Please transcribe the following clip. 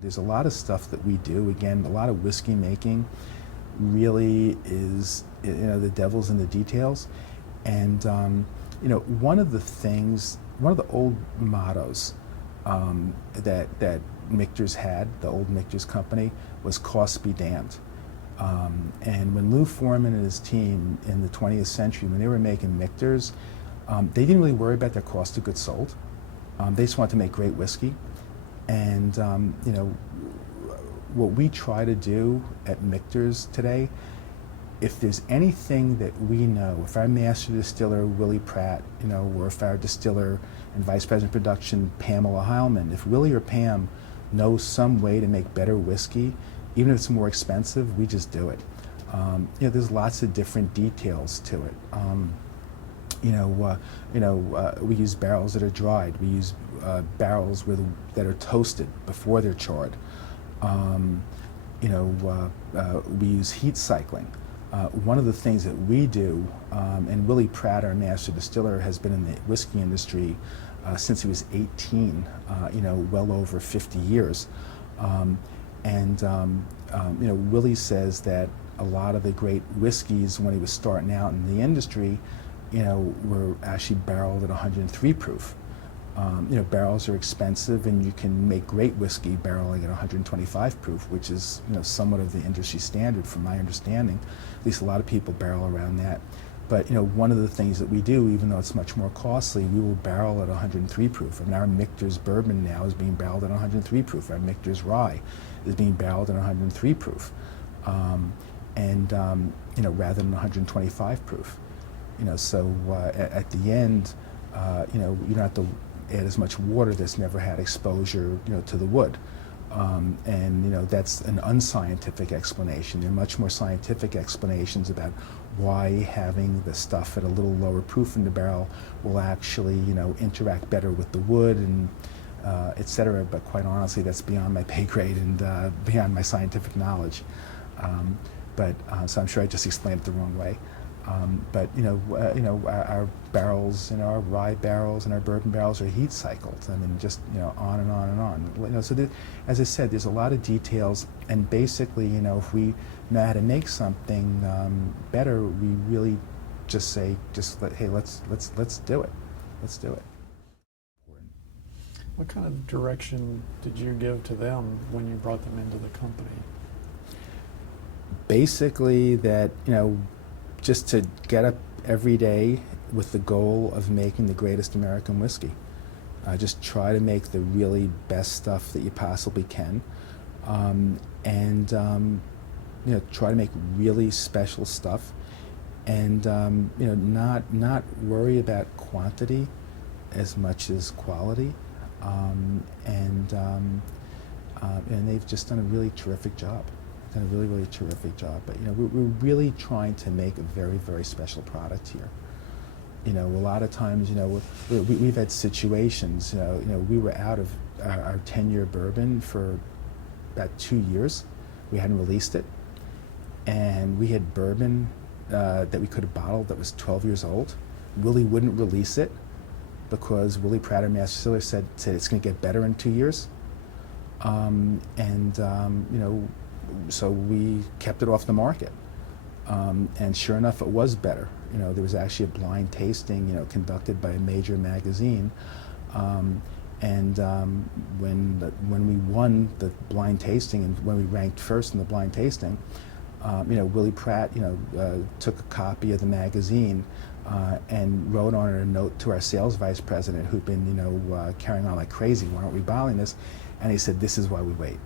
There's a lot of stuff that we do. Again, a lot of whiskey making really is, the devil's in the details. And, one of the things, one of the old mottos that Michter's had, the old Michter's company, was cost be damned. And when Lou Foreman and his team in the 20th century, when they were making Michters, they didn't really worry about their cost of goods sold. They just wanted to make great whiskey. And what we try to do at Michter's today, if there's anything that we know, if our master distiller, Willie Pratt, or if our distiller and vice president of production, Pamela Heilman, if Willie or Pam knows some way to make better whiskey, even if it's more expensive, we just do it. There's lots of different details to it. We use barrels that are dried. We use barrels that are toasted before they're charred. We use heat cycling. One of the things that we do, and Willie Pratt, our master distiller, has been in the whiskey industry since he was 18, well over 50 years. Willie says that a lot of the great whiskeys when he was starting out in the industry, were actually barreled at 103 proof. Barrels are expensive, and you can make great whiskey barreling at 125 proof, which is somewhat of the industry standard from my understanding. At least a lot of people barrel around that. But one of the things that we do, even though it's much more costly, we will barrel at 103 proof. And our Michter's bourbon now is being barreled at 103 proof. Our Michter's rye is being barreled at 103 proof, rather than 125 proof. So at the end, you don't have to add as much water that's never had exposure, to the wood. That's an unscientific explanation. There are much more scientific explanations about why having the stuff at a little lower proof in the barrel will actually, interact better with the wood and et cetera. But quite honestly, that's beyond my pay grade and beyond my scientific knowledge. So I'm sure I just explained it the wrong way. Our barrels, our rye barrels and our bourbon barrels are heat cycled. I mean, just on and on and on. So as I said, there's a lot of details, and basically, if we know how to make something better, we really just say, hey, let's do it. Let's do it. What kind of direction did you give to them when you brought them into the company? Basically, that just to get up every day with the goal of making the greatest American whiskey. Just try to make the really best stuff that you possibly can, try to make really special stuff, and not worry about quantity as much as quality, and they've just done a really terrific job. Done a really, really terrific job. But we're really trying to make a very, very special product here. A lot of times, we've had situations. We were out of our 10-year bourbon for about 2 years. We hadn't released it, and we had bourbon that we could have bottled that was 12 years old. Willie wouldn't release it because Willie Pratt, our master distiller, said it's going to get better in 2 years, so we kept it off the market, and sure enough, it was better. There was actually a blind tasting, conducted by a major magazine, when we won the blind tasting and when we ranked first in the blind tasting, Willie Pratt, took a copy of the magazine and wrote on it a note to our sales vice president, who'd been, carrying on like crazy. Why aren't we bottling this? And he said, "This is why we wait."